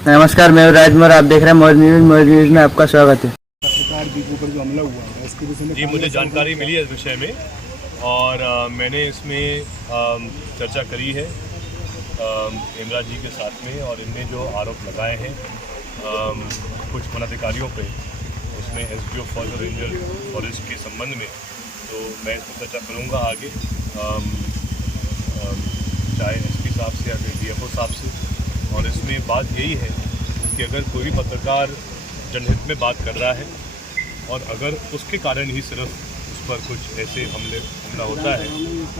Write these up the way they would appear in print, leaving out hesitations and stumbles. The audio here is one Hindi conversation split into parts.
नमस्कार, मैं राजमोर, आप देख रहे हैं मौज न्यूज़। मौज न्यूज़ में आपका स्वागत है। पत्रकार जी के ऊपर जो हमला हुआ है इसके विषय में जी, मुझे जानकारी मिली है इस विषय में और मैंने इसमें चर्चा करी है इंदिरा जी के साथ में, और इनने जो आरोप लगाए हैं कुछ वनाधिकारियों पे, उसमें एसडीओ फॉरेस्ट रेंजर फॉरेस्ट के संबंध में, तो मैं इस पर चर्चा करूँगा आगे, चाहे एसपी साहब से या फिर डीएफओ साहब से। और इसमें बात यही है कि अगर कोई भी पत्रकार जनहित में बात कर रहा है और अगर उसके कारण ही सिर्फ उस पर कुछ ऐसे हमला होता है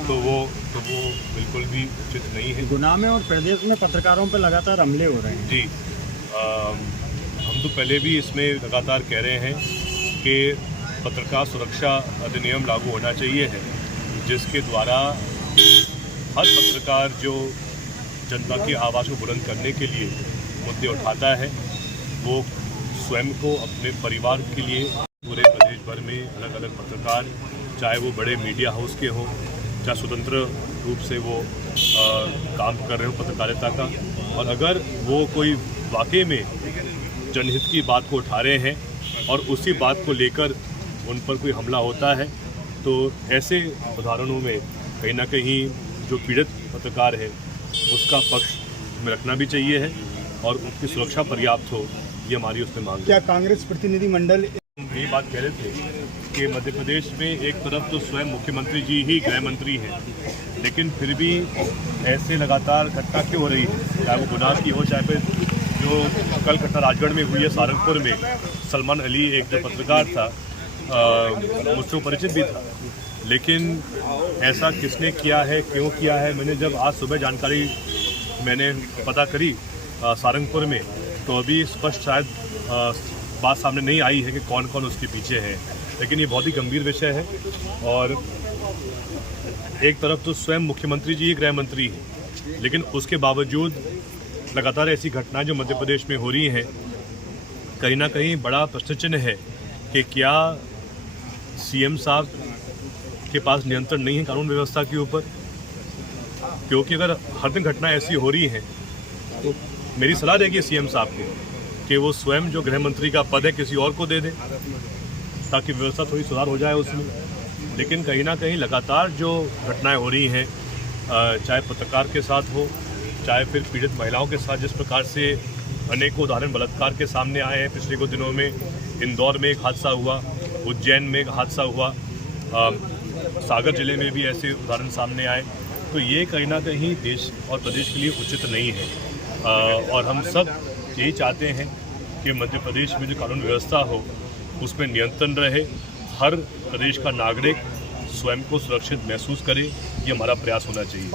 तो वो बिल्कुल भी उचित नहीं है। गुना में और प्रदेश में पत्रकारों पर लगातार हमले हो रहे हैं। जी, हम तो पहले भी इसमें लगातार कह रहे हैं कि पत्रकार सुरक्षा अधिनियम लागू होना चाहिए है, जिसके द्वारा हर पत्रकार जो जनता की आवाज़ को बुलंद करने के लिए मुद्दे उठाता है, वो स्वयं को, अपने परिवार के लिए पूरे प्रदेश भर में अलग अलग पत्रकार, चाहे वो बड़े मीडिया हाउस के हों, चाहे स्वतंत्र रूप से वो काम कर रहे हो पत्रकारिता का, और अगर वो कोई वाकई में जनहित की बात को उठा रहे हैं और उसी बात को लेकर उन पर कोई हमला होता है, तो ऐसे उदाहरणों में कहीं ना कहीं जो पीड़ित पत्रकार है उसका पक्ष में रखना भी चाहिए है और उनकी सुरक्षा पर्याप्त हो, ये हमारी उसमें मांग है। क्या कांग्रेस प्रतिनिधिमंडल यही बात कह रहे थे कि मध्य प्रदेश में एक तरफ तो स्वयं मुख्यमंत्री जी ही गृह मंत्री हैं, लेकिन फिर भी ऐसे लगातार घटना क्यों हो रही है, चाहे वो गुना की हो, चाहे फिर जो कल घटना राजगढ़ में हुई है सहारनपुर में, सलमान अली एक जो पत्रकार था, मुझसे परिचित भी था, लेकिन ऐसा किसने किया है, क्यों किया है, मैंने जब आज सुबह जानकारी मैंने पता करी सहारनपुर में, तो अभी स्पष्ट शायद बात सामने नहीं आई है कि कौन कौन उसके पीछे है, लेकिन ये बहुत ही गंभीर विषय है। और एक तरफ तो स्वयं मुख्यमंत्री जी ही गृह मंत्री हैं, लेकिन उसके बावजूद लगातार ऐसी घटनाएं जो मध्य प्रदेश में हो रही हैं, कहीं ना कहीं बड़ा प्रश्न चिन्ह है कि क्या सीएम साहब के पास नियंत्रण नहीं है कानून व्यवस्था के ऊपर। क्योंकि अगर हर दिन घटना ऐसी हो रही है तो मेरी सलाह रहेगी सीएम साहब को कि वो स्वयं जो गृह मंत्री का पद है किसी और को दे दे, ताकि व्यवस्था थोड़ी सुधार हो जाए उसमें। लेकिन कहीं ना कहीं लगातार जो घटनाएं हो रही हैं, चाहे पत्रकार के साथ हो, चाहे फिर पीड़ित महिलाओं के साथ, जिस प्रकार से अनेकों उदाहरण बलात्कार के सामने आए हैं पिछले कुछ दिनों में, इंदौर में एक हादसा हुआ, उज्जैन में एक हादसा हुआ, सागर जिले में भी ऐसे उदाहरण सामने आए, तो ये कहीं ना कहीं देश और प्रदेश के लिए उचित नहीं है। और हम सब यही चाहते हैं कि मध्य प्रदेश में जो कानून व्यवस्था हो उसमें नियंत्रण रहे, हर प्रदेश का नागरिक स्वयं को सुरक्षित महसूस करे, ये हमारा प्रयास होना चाहिए।